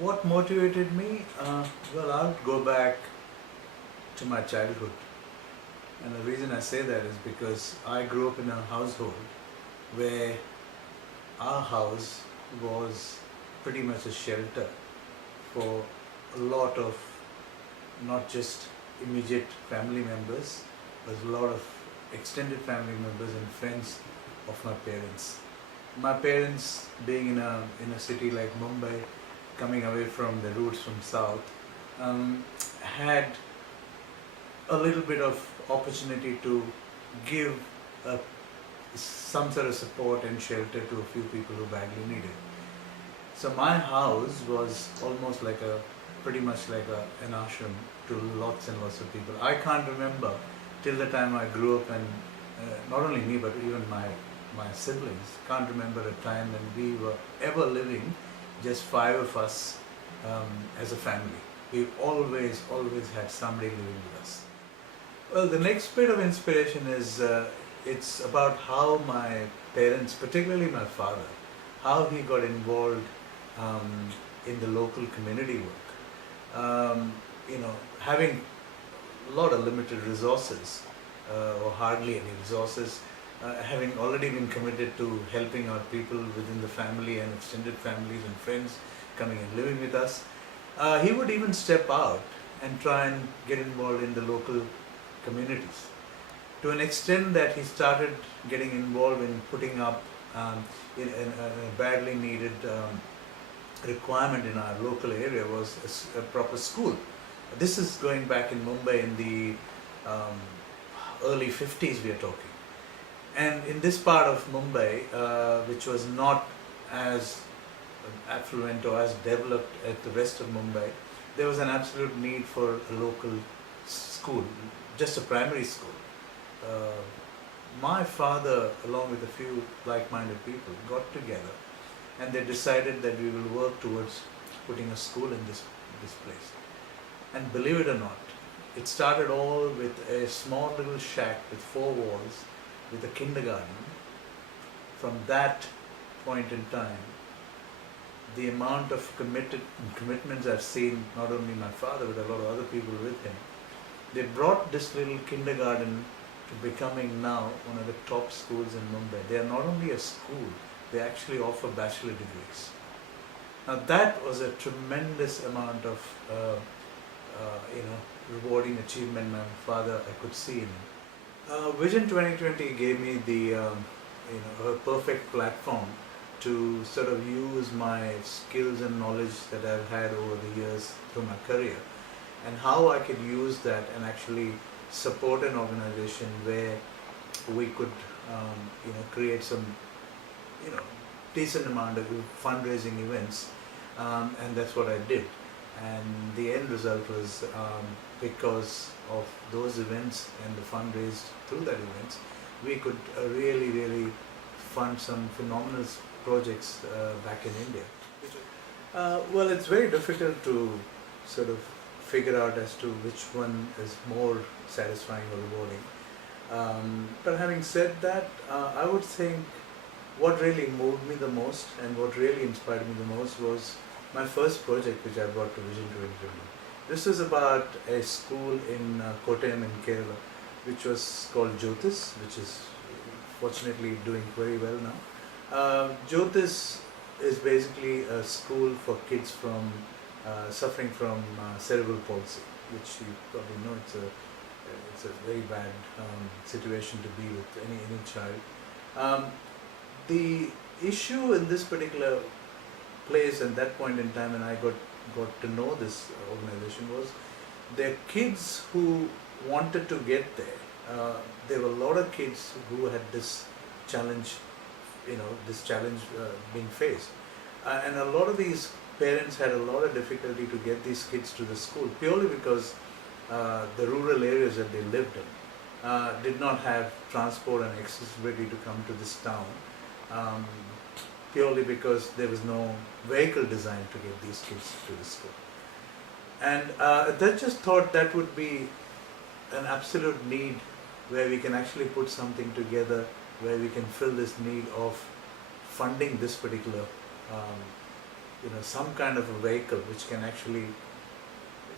What motivated me? Well, I'll go back to my childhood. And the reason I say that is because I grew up in a household where our house was pretty much a shelter for a lot of not just immediate family members, but a lot of extended family members and friends of my parents. My parents, being in a city like Mumbai, coming away from the roots from south, had a little bit of opportunity to give a, some sort of support and shelter to a few people who badly needed. So my house was almost like pretty much like an ashram to lots and lots of people. I can't remember till the time I grew up, and not only me but even my siblings can't remember a time when we were ever living just five of us as a family. We always had somebody living with us. Well, the next bit of inspiration is it's about how my parents, particularly my father, how he got involved in the local community work. Having a lot of limited resources or hardly any resources, having already been committed to helping our people within the family and extended families and friends coming and living with us, he would even step out and try and get involved in the local communities, to an extent that he started getting involved in putting up in a badly needed requirement in our local area was a proper school. This is going back in Mumbai in the early 50s we are talking. And in this part of Mumbai, which was not as affluent or as developed as the rest of Mumbai, there was an absolute need for a local school, just a primary school. My father, along with a few like-minded people, got together and they decided that we will work towards putting a school in this place. And believe it or not, it started all with a small little shack with four walls, with a kindergarten. From that point in time, the amount of commitments I've seen, not only my father but a lot of other people with him, they brought this little kindergarten to becoming now one of the top schools in Mumbai. They are not only a school, they actually offer bachelor degrees. Now that was a tremendous amount of rewarding achievement my father I could see in him. Vision 2020 gave me the a perfect platform to sort of use my skills and knowledge that I've had over the years through my career, and how I could use that and actually support an organization where we could create some decent amount of fundraising events, and that's what I did. And the end result was, because of those events and the fundraised through that events, we could really fund some phenomenal projects back in India. Well, it's very difficult to sort of figure out as to which one is more satisfying or rewarding. But having said that, I would think what really moved me the most and what really inspired me the most was my first project which I brought to Vision 2020. This was about a school in Kottayam in Kerala, which was called Jyotis, which is fortunately doing very well now. Jyotis is basically a school for kids from suffering from cerebral palsy, which you probably know it's a very bad situation to be with any child. The issue in this particular place at that point in time, and I got to know this organization, was there kids who wanted to get there. There were a lot of kids who had this challenge, being faced, and a lot of these parents had a lot of difficulty to get these kids to the school, purely because the rural areas that they lived in did not have transport and accessibility to come to this town, purely because there was no vehicle designed to get these kids to the school. And I just thought that would be an absolute need where we can actually put something together where we can fill this need of funding this particular some kind of a vehicle which can actually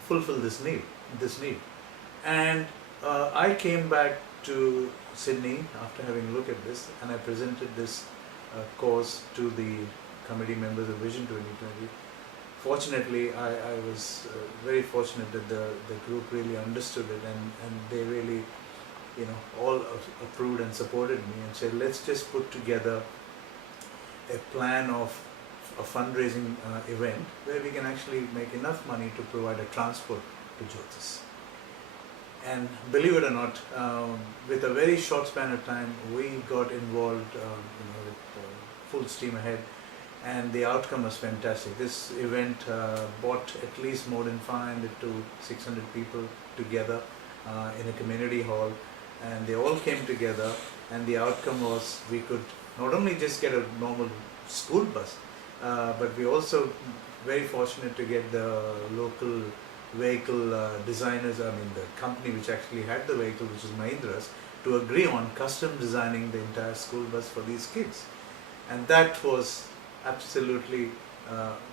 fulfill this need. And I came back to Sydney after having a look at this, and I presented this course to the committee members of Vision 2020. Fortunately, I was very fortunate that the group really understood it, and they really, all approved and supported me and said, let's just put together a plan of a fundraising event where we can actually make enough money to provide a transport to Jyotis. And believe it or not, with a very short span of time, we got involved with full steam ahead, and the outcome was fantastic. This event brought at least more than 500 to 600 people together in a community hall, and they all came together, and the outcome was we could not only just get a normal school bus, but we also very fortunate to get the local vehicle designers, the company which actually had the vehicle, which is Mahindra's, to agree on custom designing the entire school bus for these kids. And that was absolutely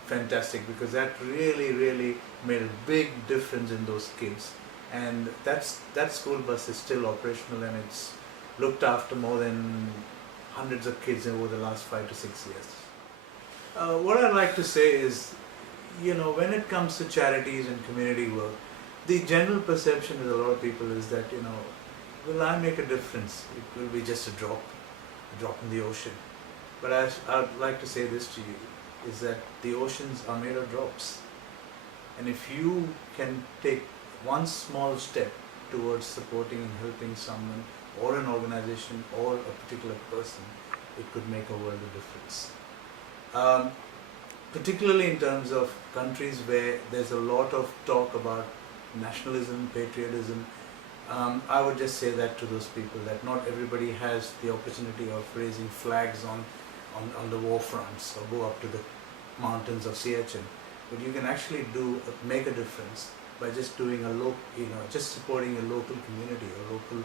fantastic, because that really made a big difference in those kids. And that school bus is still operational, and it's looked after more than hundreds of kids over the last 5 to 6 years. What I'd like to say is, when it comes to charities and community work, the general perception with a lot of people is that, will I make a difference? It will be just a drop in the ocean. But I'd like to say this to you, is that the oceans are made of drops. And if you can take one small step towards supporting and helping someone or an organization or a particular person, it could make a world of difference. Particularly in terms of countries where there's a lot of talk about nationalism, patriotism, I would just say that to those people, that not everybody has the opportunity of raising flags on the war fronts or go up to the mountains of Siachen. But you can actually make a difference by just doing just supporting a local community or local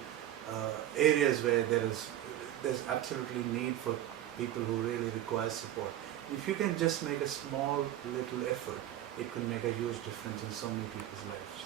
areas where there's absolutely need for people who really require support. If you can just make a small little effort, it could make a huge difference in so many people's lives.